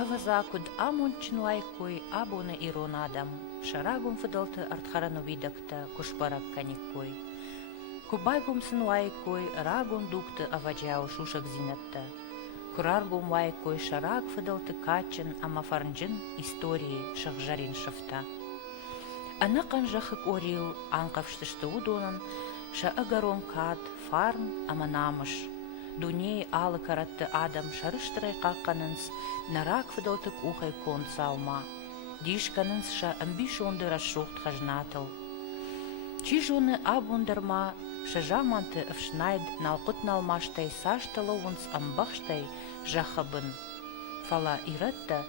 Авазакуд амончин лайкой абуна ирон адам, шарагум фыдалты артхарану видакта кушпарак каниккой. Кубайгум лайкой рагун дукты аваджау шушак зинатта. Кураргум лайкой шараг фыдалты качын амафарнджин истории шахжарин шафта. Анакан жахык орил анкавштышты удонан, ша агарон кад фарн аманамыш. Дуней алы каратты адам шарыштырай какканынс нарак фыдалтык ухай кон цаума. Дишканынс ша амбишонды расшухт хажнатыл. Чижоны абундарма шажаманты öfschneid налкут налмаштай сашталовунс амбахштай жахабын. Фала иратта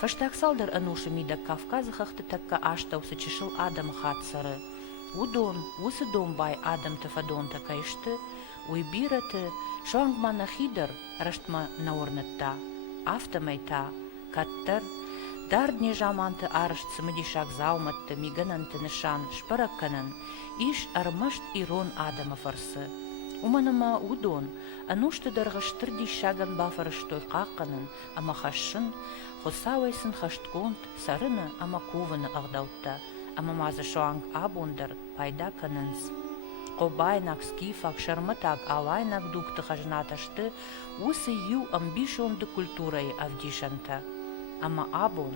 фаштаксалдар анушы мида Кавказахахты такка аштаусы чешыл адам хатсары. Удон, усы домбай адам тафадон такайшты, уйбираты шоангмана хидер раштма наорнатта, автомайта, каттар, дардне жаманты арышт сымыдишак зауматты мигананты нышан шпаракканын, иш армашт ирон адама фарсы. Уманыма удон, анушты дарғыштыр дишаган бафарыштой қаққанын, ама хашшын, хосавайсын хаштконт, сарыны ама кувыны ағдаутта, ама мазы шоанг абундар пайда канынс. Кобайнак скифак шарматак алайнак дукты хажнаташты усы ю амбишонды культурай авдишанта. Ама абун,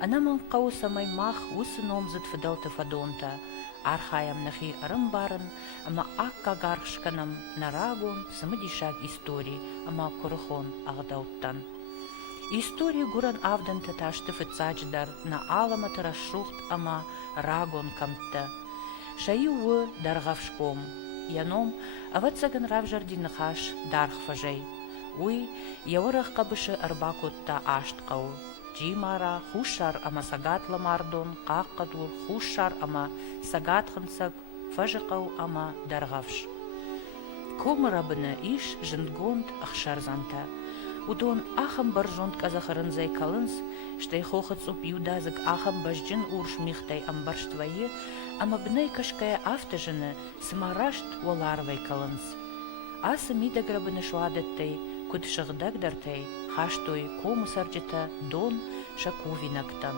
анаман каусамай мах усы номзыт фыдалты фадонта, архаям нахи арымбарын, ама акка гаршканам нарагун самыдишак истории, ама курхон агдауттан. Истории гуран авдан таташты фыцачдар на алама тарашухт ама рагон камта. Шайуы даргавшком, яном аватсаган равжардин хаш дархфажей. Уй, яворах кабышы арбакутта ашткау. Джимара хушар ама сагатла мардон, каккадур хушар ама сагатхансак, фажыкау ама даргавш. Комарабыны иш жындгонд ахшарзанта. Удон ахам баржонд казахарынзай калынс, штай хохацуп юдазык ахам бажджин уршмихтай амбарштвайы, ама бнай кашкая автожыны сымарашт оларвай калынс. Асы мидаграбыны шуадаттай, куд шыгдагдартай, хаштой кому сарджита дон шакувинактан.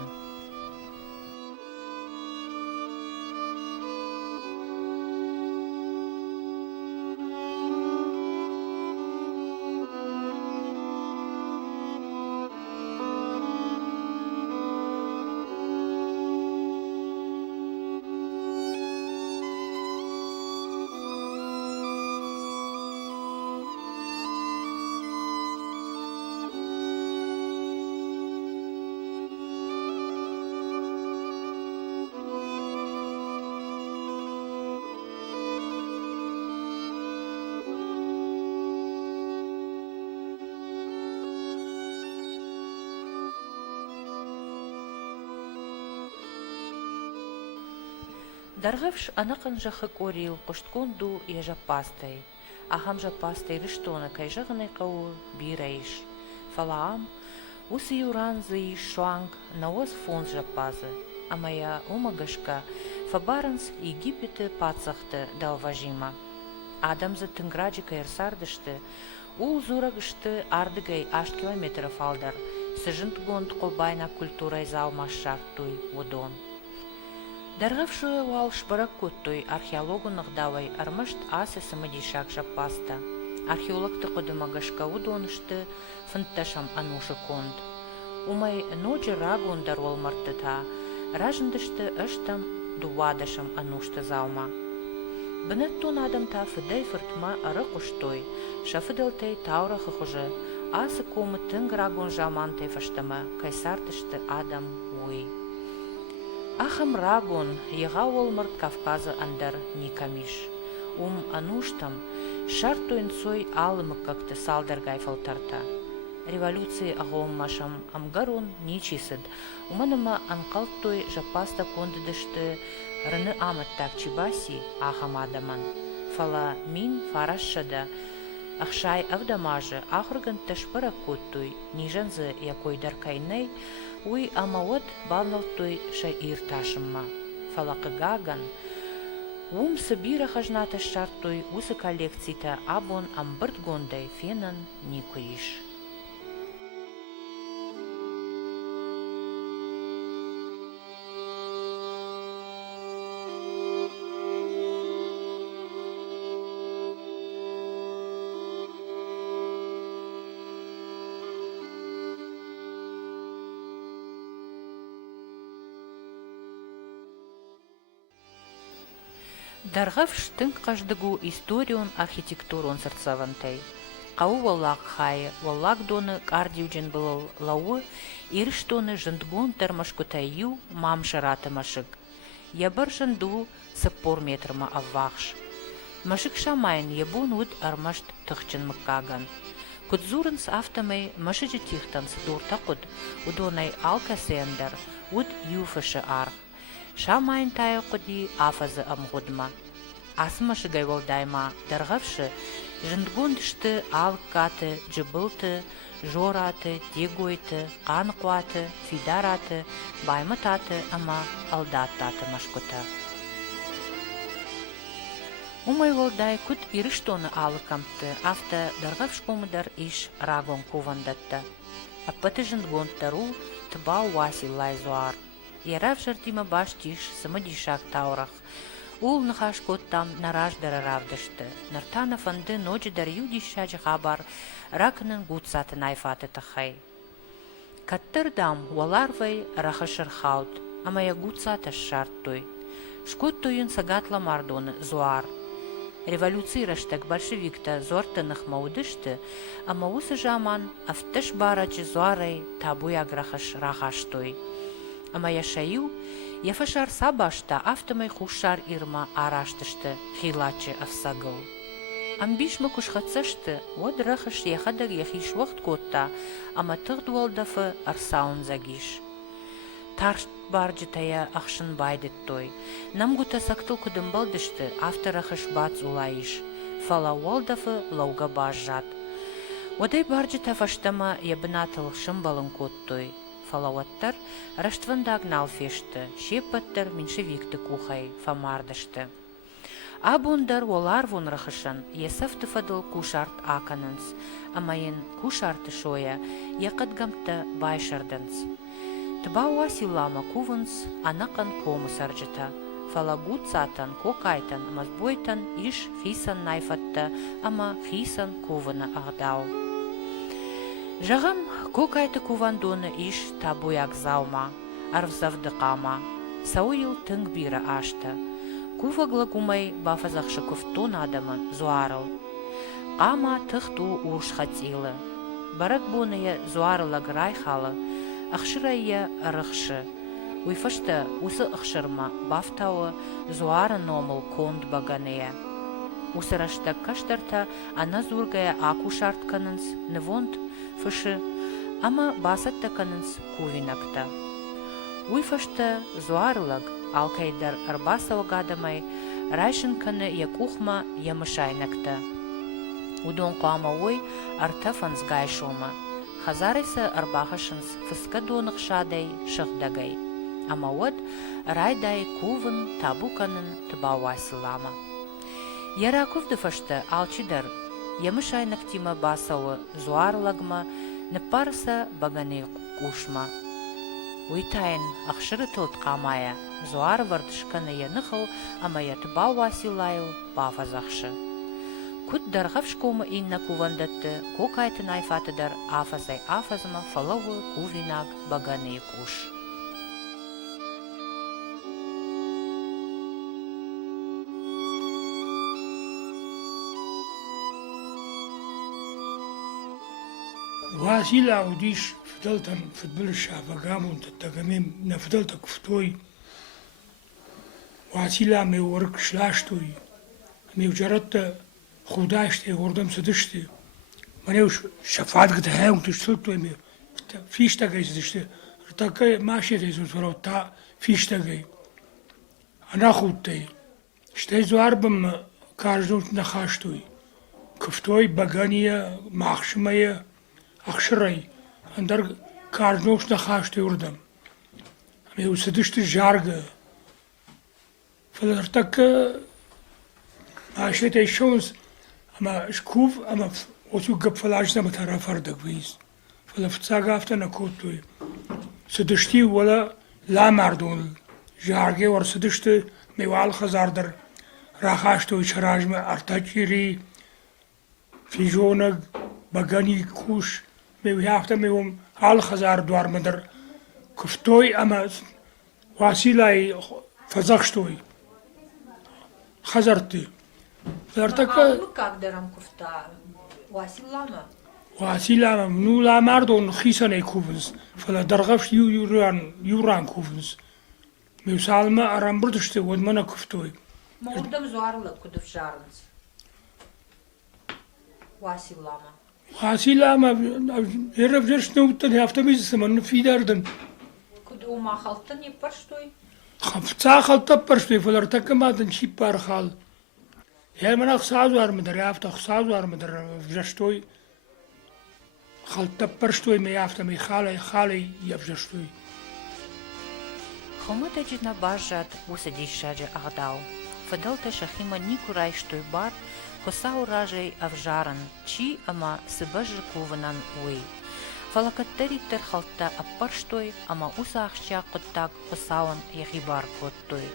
Даргавш анакан жахык орил коштконду ежапастай, ахам жапастай риштона кайжаганай кау бирайш. Фалаам усы юранзы шуанг наоз фонс жапазы, а моя умагашка фабаранс Египеты пацахты далважима. Адамзы тынграджика ерсардышты, ул зурагышты ардыгай 8 километров алдар, сыжынт гонд колбайна культурай залмашартуй водон. Даргавшуя вал шбаракуттой археологу нагдавай армашт асы самадишак жапаста. Археологты кодымагашка удонышты фынташам анушы конд. Умай ноджи рагун дарвал мартыта, ражындышты ыштам дувадашам анушты заума. Бінеттон адамта фыдай фыртма ары куштой, шафыдалтай таура хыхужы, асы комы тынг рагун жамантай фаштама, кайсартышты адам уй. Ахам рагон ега олмарт Кавказы андар никамиш. Ануштам шартуин сой алымык какты салдаргай фалтарта. Революции агоммашам амгарон ничисыд. Уманыма анкалтой жапаста кондыдышты рыны амыттак чибаси ахам адаман. Фала мин фарашшада ахшай авдамажы ахырган ташпара коттуй нижанзы якойдар кайнай уй амавот бавналтуй шаир ташымма. Фалакы гаган сабира хажната шартуй усы коллекцита абон амбырт гондай фенан никуиш. Даргавш тынк каждыгу историон архитектурон сырцавантей. Қау валлак хай, валлак доны кардиуджен был лауы, ирштоны жындгон термашкутаю мамшараты машык. Ябыр жынду сыппор метрма аввахш. Машык шамайн ебун уд армашт тыхчын мыккаган. Кудзурынс автомей машыжы тихтанс дуртакуд, удонай алкасендер, уд юфышы арх. Шамайн тая куди афазы амгудма. Асмашы гайвалдайма даргавшы, жындгондышты алкаты, джыбылты, жораты, дегойты, қанқуаты, фидараты, баймытаты, ама алдаттаты машкута. Умай валдай кут ирыштоны алыкамты, авта даргавш комыдар иш рагон кувандатта. Аппаты жындгондтару тыба уаси лайзуар. Ярав жартима баш тиш самадишак таурах. Ул нахаш коттам нараждара равдышты. Нартана фанды ночидар юдишачы хабар ракнын гудсаты найфаты тахай. Каттырдам уаларвай рахашыр хаут, ама я гудсаты шарттой. Шкот тойын сагатла мардоны зуар. Революцираштак большевикта зортыных маудышты, ама усы жаман автыш барачы зуарай табуй аграхаш рахаштой. Ама яшаю, яфашар сабашта автомай хушар ирма араштышты хилачы афсагыл. Амбишмы кушхацышты, вот рахаш яхадаг яхиш вақт котта, ама тығдуалдафы арсаун загиш. Таршт баржытая ақшын байдет той. Намгута сактыл кудымбалдышты авторахаш бац улайыш. Фала уалдафы лауга бажжат. Одай баржыта фаштама ябынатыл шымбалын коттой. Фалауаттар раштванда агнал фешті, шеппаттар меншевикті кухай, фамардышты. Абундар олар вон рахышын, есафты фадыл кушарт аканынс, амайын кушарты шоя, яқыдгамты байшырдынс. Тыба уасилама кувынс, анақын кому саржыта. Фалагут сатан, кокайтан, мазбойтан, иш хисан найфатты, ама хисан кувыны ағдау. Жағам кокайты кувандоны иш табуяк заума, арвзавдықама, сауил тынг бира ашты. Кува гумай бафазақшы күфтон адамын зуарыл. Қама тұқту уш хатилы. Барак боная зуарыла грайхалы, ақшырайя арықшы. Уйфашты усы ақшырма бафтауы зуары номыл конд баганея. Усырашта каштарта ана зургая аку шартканынс невонд фышы, ама басатта канынс кувинакта. Уйфашта зуарылаг алкайдар арбасава гадамай райшынканы якухма ямышайнакта. Удон қама ой артафанс гайшома. Хазарайса арбахашынс фыска донық шадай шықдагай. Ама од райдай кувын табуканын тыбауасилама. Яракувды фашты алчидар ямышайнактима басауы зуарлагма непарса баганы кушма. Уйтайын ақшыры тылт қамая, зуар вардышканы яныхыл, ама ятыбау асилайыл бафазақшы. Күт дарғавшкомы инна кувандатты, кокайтын айфатыдар афазай афазма фалауы кувинаг баганы куш. Васила удиш фдалтан футболша вагамун тагамем на фдалтак фтой. Васила ме ворк шлаштой. Ме уджаратта худаште гордам садыште. Мане уж шафат гдае он туштой ме фишта гайзыште. Такая машина из та фишта гай. Она худтай. Штай зуарбам каждый нахаштой. Кфтой багания махшмая Ахшырай, андар каждош нахашты урдам. Аме усадышты жарга. Фалартак ашета ишонс, ама шкув, ама осу гапфалажна матара фардак виз. Фалафцага афта на котой. Садышти вала ла мардон. Жарге вар садышты мевал хазардар. Рахашты учаражма артачири. Фижонаг, багани куш. Мевяхта мевом ал хазар дуар мадр кфтой ама василай фазахштой خزرتي فلرتك как дарам куфта Василама. واسيلا منو لا ماردون خيسن كوفنس فلا درغفش يوران كوفنس ميسالما ارامبرتشتي ودمنا كفتوي Мордам зуарла кудов жарнц. Василама. واسيلا ما يرف جرش نوت الهافتميز سمن في داردن Куду ма халтан не парштой. خفتا خلطة برشتي فلرتك ما تنشي بارخال يا من اخسازو ارمدر يافتا اخسازو ارمدر فجشتوي خلطة برشتوي ما يافتا مي خالي يفجشتوي Хомата джитна бажат усади шаджи агдау. Фадалта шахима никурай штой бар, хоса уражей авжаран, чи ама сыбажы куванан уй. Фалакаттари терхалта аппарштой, ама усахча коттак хосауан яхибар коттой.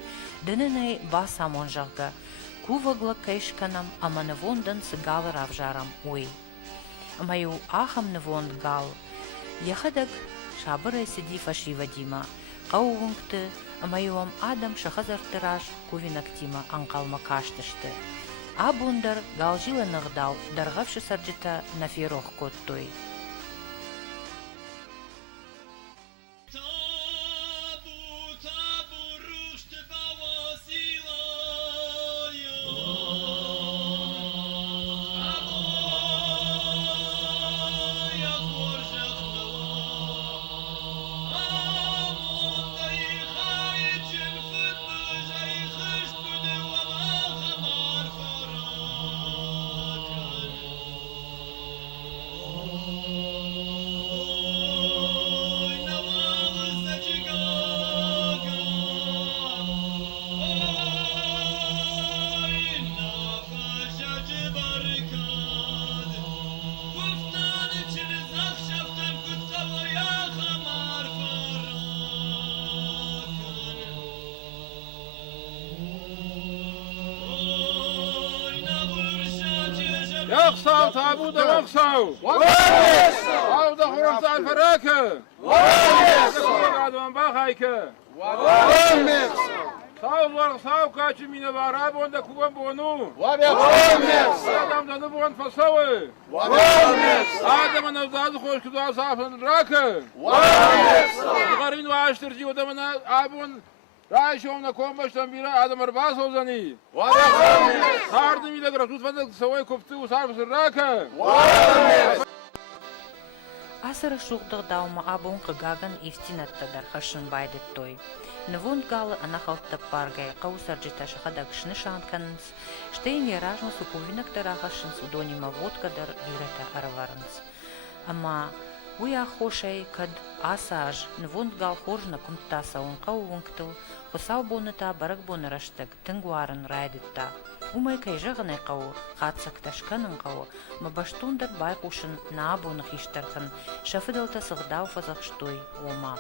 Дененей баса монжага, кувагла кайшканам, ама навондан сыгал равжарам уй. Амаю ахам навонд гал. Яхадаг шабырай сиди фашива дима. Қауғыңқты, амайуам адам шахазар тираж кувинактима анқалма каштышты. Абундар галжила нығдау, дарғавшы сарджита нафирох коттой. يقصو تابوت وقصو أو دخرت على الفراكة قاعد من باخايكة صاو كاتش من باراب وندك كوان بونو آدم دنبون فصوي آدم نوزاد خوش كدوا صافن راكة غارين وعاشتر جي ودمنا آبون رايشون كومبشتن بيرا آدم أربعة سوزني صاردم إلى قرطوس فندق سوي كفتي وصار في الراكة Асара шуғдық даума абун қығаган ефтинатта дархашын байдет той. Навунд галы анахалтта паргай қаусарджита шахада кшны шанканынс, штейн яражну суповинак дарахашын судонима водкадар вирата араварынс. Ама уя хошай кад асаж навунд гал хоржна кумтаса он қауғыңқтыл, хосау боныта барак бонораштык тынгуарын райдытта. Умай кайжағын айқау, қатсак ташқанын қау, мабаштундар байқушын наабуных иштарқын, шафыдалта сығдау фазақштой ома.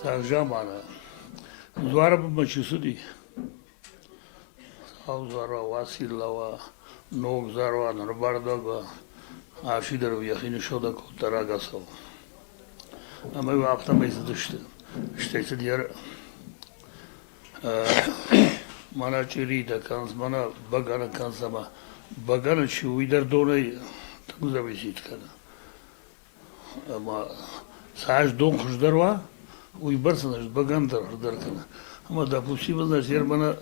Сағжамана, звара бімачы суди. Саузара, Василова, Ног зарва, Нарбардага, Ашидаров яхини шода котарагасов. Амай вақтамай задышты. Штайсы дияр. Mana çirida kans, mana bagana kansama, bagana şu uydar donay tanıza bisit kana. Ama saç don kuşlar var, uybarsınız bagandar hırdar kana. Ama da pusibazlar yer bana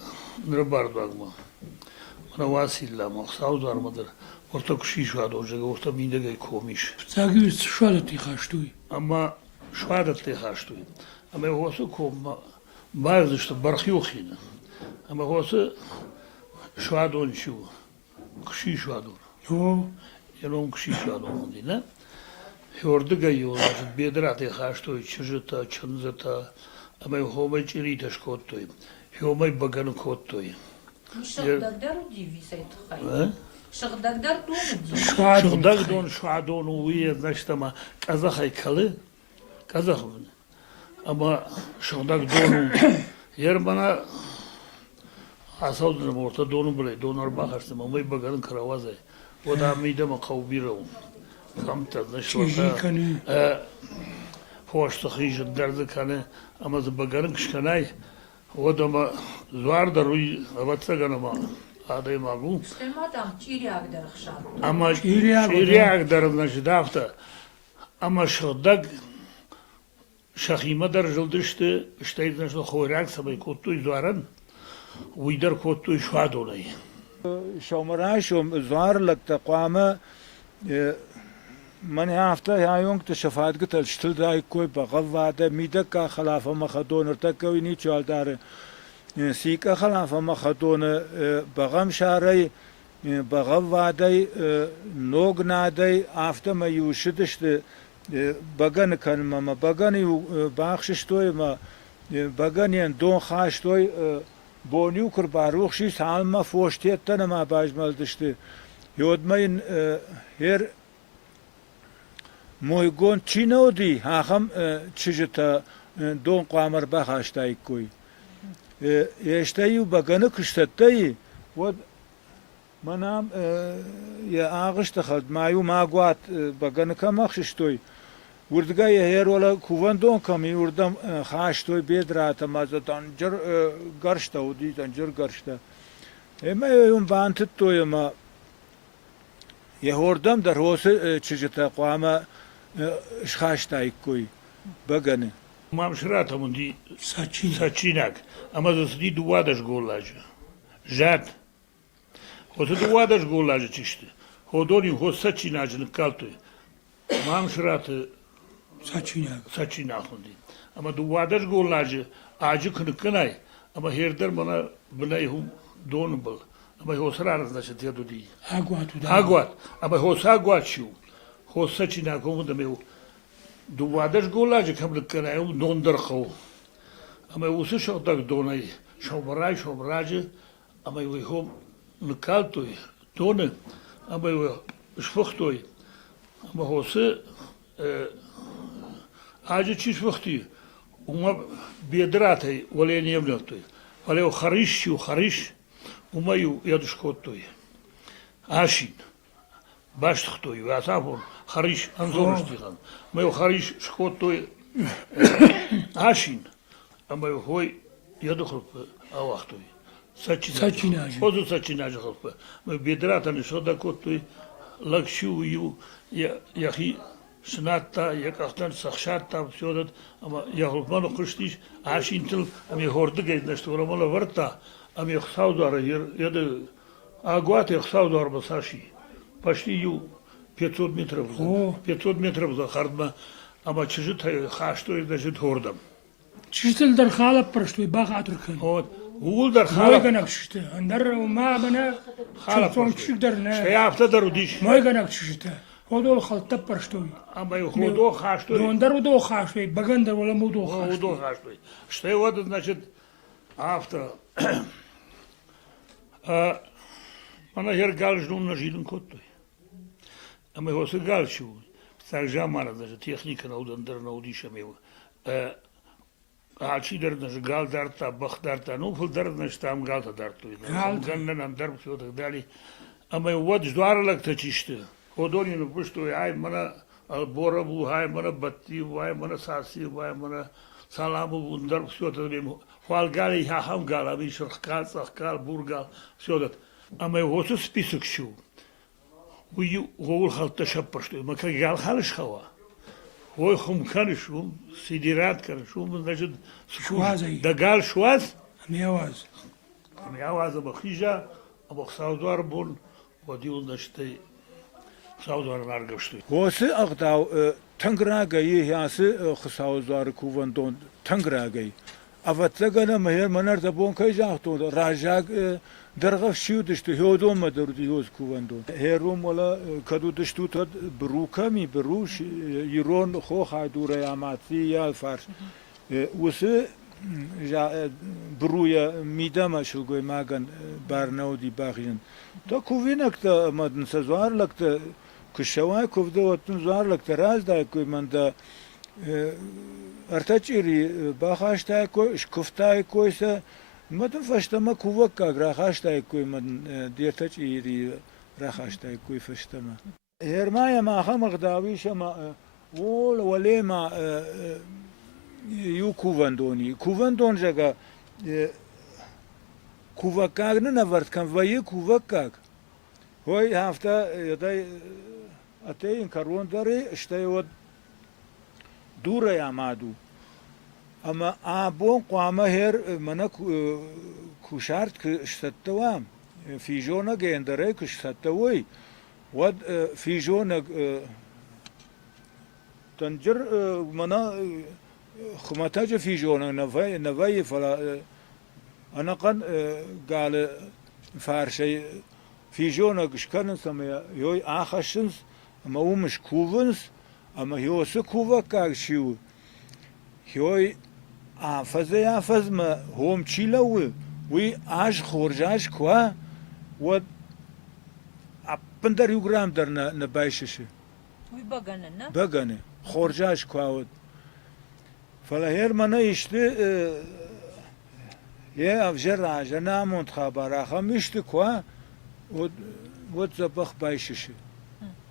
nırbar dağma. Bana vasilla ama savdar mıdır? Orta kuşi şu adı olacak, orta mindegay komiş. تاگیویت شوالتی خاشتوی Ama şu adı tehaştuy. Ama hosu koma bazı işte barxyoxina. Ama hosu şu adı on şu. Kuşi şu adı. او Елом кши şu adı on değil ne? Hörde gayıyorlar. Bedra tehaştuy, çıjıta, çınzıta. Ama homay çirita şkottuy. Homay baganı kottuy. Шагдагдар удиви сайтхай. Ha? Шагдагдар дома شوادون Şırdak don şu adı onu uye значит ama kazak aykalı. Kazak bunu. Ama şırdak donu yer bana asaldırım orta donu bile donar bakarsın ama bir bakarın karavazay. O da mideme kavbira on. Kamta چیزی значит کنی hoş tıkıcı derdi kanı ama bakarın kışkanay ودما زوار دروي أبتسجنا ما هذا ماغو Ստեմադամ ճիրյակ դրխշալ։ أما شيرياك شيرياك درنا شدافته أما شدق شخيمة در جلدشت اشتايد نشل خوراك سبي كوتو زوارن ويدر كوتو شوادوني شومراشم زوار لك قوامه من هفته هايونگ تشفاعت قتل شتل داي كوي بغواده ميدك خلافه مخدون ارتكوي ني چال دار سيكا خلافه مخدون بغم شاري بغواده نوگ نادي افته ما يوشدشت بغن كلمه ما بغن باخششتوي ما بغن ين دون خاشتوي بونيو كر باروخ شي سالما فوشتيتن ما باجمل دشت يودمين هر مويغون چينو دي هاخم چجتا دون قامر بخاشتاي كوي يشتايو بغن كشتتاي ود منام يا اغش دخلت مايو ماغوات بغن كمخشتوي وردگای هر ولا کوون دون کمی وردم خاشتوی بیدرات مازتان جر گرشته و دیتان جر گرشته اما یوم بانت توی ما یه هردم در حوس چجتا قوامه خاشتای کوی بگنه ما مشرات مندي ساچين ساتشيناك أما زسدي دوادش قولاج جات هو دوادش قولاج تشت هو دوني هو ساتشيناج نكالتو ما مشرات ساچينياك ساتشيناك مندي أما دوادش قولاج أجيك نكناي أما هيردر منا بنايهم دونبل أما هو سرارز نشت يدو دي اغواتو دا Агуат, ама хо сагуат шиу. Хо сачина кому да меу. Дуадаш голаже кам лкана ем дондер хо. Ама усе шотак донай. Шображе, ама ю хо лкалтой. Доне, ама ю шфохтой. Ама хо се аже чи шфохти. Ума бедратай вале немнотой. Вале хариш, ума ю ядушкотой. Ашин. Баштхтой, васапон, хариш, анзорштихан. Мой хариш шкотой ашин. А мой хой ядухлп авахтой. Сачинаж. Позу сачинаж хлп. Мой бедратан шода котой лакшу ю яхи шната якахтан сахшата всёдат. Ама я хлпмано куштиш ашинтл ами хордыгай нешто ромала варта. Ами хсаудара яды Агуат я хсаудара басаши. Почти 500 метров. О. 500 метров за хардма, ама чижит хаштой значит хордам. چشتل در خالب پرشتوی باغ اترکن Вот, угулдар مای халап. گنک چشته اندر ما بنا Халап. چون چشک در نه Шая автода рудиш. مای گنک چشته خودول خلطه پرشتوی Ама ю ходо хаштой. دوندر و دو خاشوی بگن در ولا مو دو خاشوی Удо хаштой. Что и вот значит авто. Ана хер галждун на жилен коттой. Ама его се галчу. Так жамара даже техника на удандер на удишам его. Ачи дърнаш гал дарта, бах дарта, ну фул дърнаш там галта дарто. Ганнан андар все так дали. Ама и вот ждуарлак тачиште. Ходони на пушто ай мана борабу, ай мана бати, ай мана саси, ай мана саламу андар все так дали. Фал гали хахам гала, ми шархкал, сахкал, бургал, все так. Ама и вот список шу. Уй гол халта шаппашто. Ма как гал халш хава. Ой, хум канишум, сидират канишум, значит, Швазай. дагал шваз, میواز я вас абахижа, абахсаудуар бун, водил, значит, саудуар наргавшты. واسه اقداو تنگراگی یاسه خساوزار کوون دون تنگراگی افتگنا مهر منر دبون کای جاختون راجاگ درغف شیو دشتو هودو مدردی هوز کوون دون هروم ولا کدو دشتو تد بروکمی بروش یرون خو خادور یاماتی یا فرش واسه برویا میدم شلگوی ماگن بارنو دی باغین تا کوینک تا مدن سزوار لکتا کشوای کوفده وطن زوار لکتا راز دای کوی من دا ارتچیری باخاشتای کوی شکفتای کوی سا مدن فشتما کووک کاگ راخاشتای کوی من دیرتچیری راخاشتای کوی فشتما هرمایا ما خمق داویش ما ولی ما یو کووندونی کووندون جگا kuvakak ne navart kan vayı kuvakak. Hoy hafta ya da ateyin karvondari işte o dura yamadu. Ama abon qama her mana kuşart ki işte devam. Fijona gendere ki işte devoy. Wad fijona تنجر منا خمتاج في جونا نفاي فلا أنا قن قال فارشي في جونا كشكن سمي يوي آخشنس أما هو مش كوفنس أما هو سكوفا كاشيو يوي فزي فز ما هو مشيلو وي آج خورجاج كوا و أبندر يوغرام در نبايشش وی بگنه نه؟ بگنه خورجاش کواود فلا هر منه işte یه افجر راجه ناموند خبر آخم işte کوا و زبخ بایششه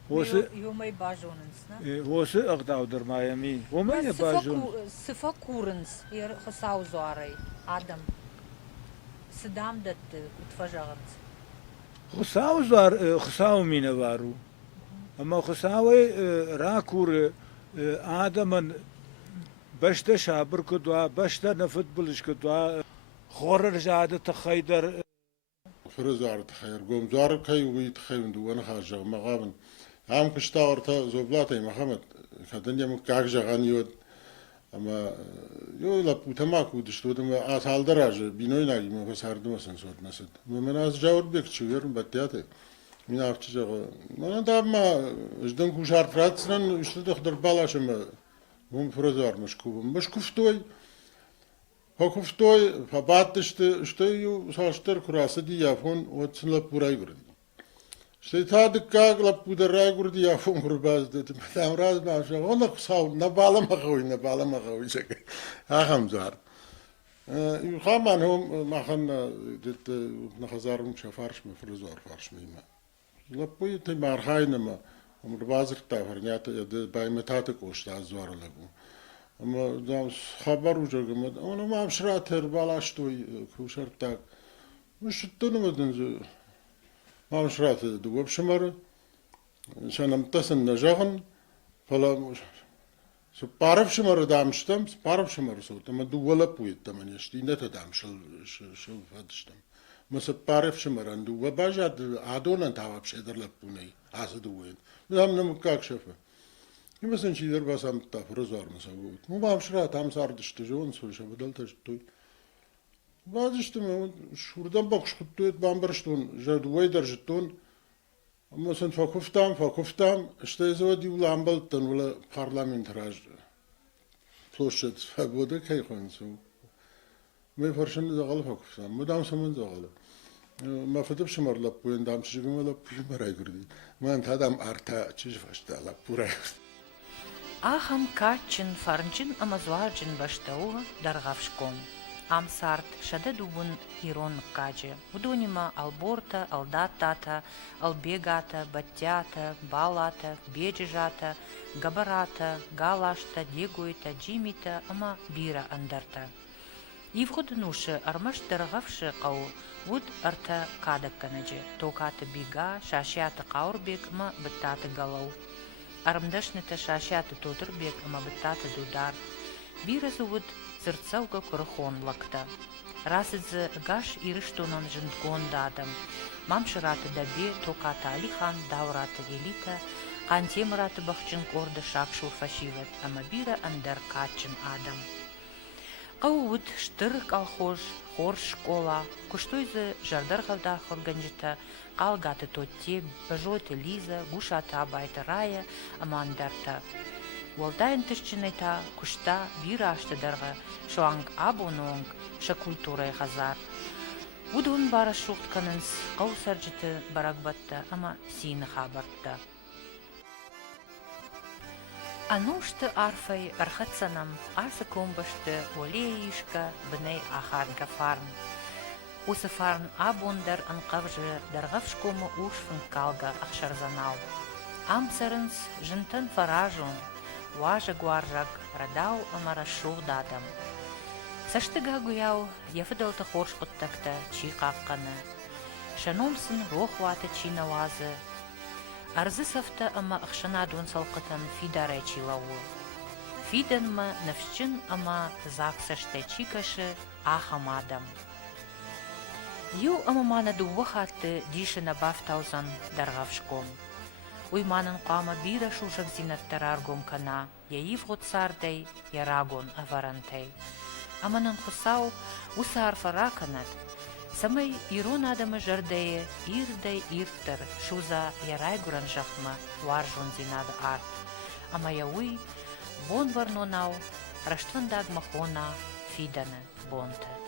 واسه یومی باجوننس نه؟ واسه اقداو در مایمی ومایه باجون صفا کورنس یر خساو زواری آدم سدام دت اتفاجرنس خساو مینه وارو اما خساوی راکور آدمن بشته شابر کدوا بشته نفت بلش کدوا خورر جاده تخیدر فرزار تخير قوم زار كي ويتخيل وانا خارج مغابن عام كشتاورتا زوبلاتي محمد فدنيا مكاك جغان يود اما يو لا بوتماك ودشتو دم اسال درج بينوي ناجي ما فسارد مسن صوت نسد من از جاور بك چوير بتياتي من افچجا من دا ما ازدن كوشار فراتسن اشتو دخدر بالاشم هم فرزار مش كفتوي Покуфтой, побатышты, что ю саштер краса диафон, вот лапурай гурди. Что та как лапударай гурди яфон гурбаз, там раз баша, он сау на бала махой, шек. Ахам зар. Ю хаман хом махан дит на хазарум шафарш ме фризор фарш мима. Лапуй те мархайнама, базр та фарнята я бай метате кошта зуар лагу. اما دام خبر وجا قمت انا ما بشرات هربالاشتوي كوشرتاك مش تنمدن ما بشرات دوب شمر عشان امتصن نجاغن فلا سو بارف شمر دامشتم بارف شمر صوت ما دولا بويت تمن يشتي نتا دام شل فدشتم ما سو بارف شمر اندو وباجا ادون انت هوا بشدر لبوني اسدوين دام نمكاك شفه مثلا شي دربا سام تفرزار مسوت مو بابشرا تام ساردشت جون سوشا بدلتش توي بعدشت ما شوردن بقش خطوت بامبرشتون جدوي درجتون مثلا فكفتام اشتي زودي ولا امبلتن ولا بارلمنت راج площадь свободы كاي خونسو ما فرشن زغل فكفتام مدام سمن زغل ما فتبش مرلا بوين دام شيغم ولا بوين براي گردي ما انت ادم ارتا چيج فاشتا لا پورا Ахам качын фарнчин амазуарджин баштауа даргавшком. Амсарт шада дубун ирон каджи. Удонима алборта, алдатата, албегата, баттята, балата, беджижата, габарата, галашта, дегуита, джимита, ама бира андарта. И входнуше армаш даргавши қау вуд арта кадакканаджи. Токата бига, шашята қаурбек, ма баттата галау. Армдашната шашята тодырбек, ама баттата дудар. Биразу вуд зырцауга курхон лакта. Расыдзы гаш ирыштунан жындгон дадам. Мамшыраты дабе токата алихан давраты элита, кантемраты бахчын корды шакшур фашиват, ама бира андар качын адам. Қауыд штыр колхоз, хор школа, куштойзы жардар халдах органжита, қалгаты тотте, бажоты лиза, гушата байта рая, амандарта. Уалдайын тышчынайта, кушта, бирашты дарға, шуанг абононг, ша культурай ғазар. Удун бара шуқтканынс, қау саржыты баракбатта, ама сині хабартта. Анушты арфай архатсанам, аса комбашты, олеишка, бней ахарнка фарн. Усы фарн абондар анқавжы дарғавшкома ушфын калга ахшарзанал. Амцарынс жынтын фаражун, важа гуаржак радау амара шуғдадам. Саштыгагуяу яфыдалта хорш оттакта чи қаққаны. Шаномсын рохваты чи навазы. Арзы сафта ама ақшанадуын салқытын фидаре чи лауы. Фиден ма навшчин ама заксаште чи кашы ахамадам. Ю ама мана дувахаты дишина бафтаузан даргавшком. Уйманын қама бира шушак зинаттараргом кана, яив ғотсардай, ярагон аварантай. Аманын хусау усар фараканат, самай ирон адамы жардайы ирдай иртар шуза ярайгуран жахма варжун зинады арт. Ама яуй бон варнонау раштвандаг махона фиданы бонты.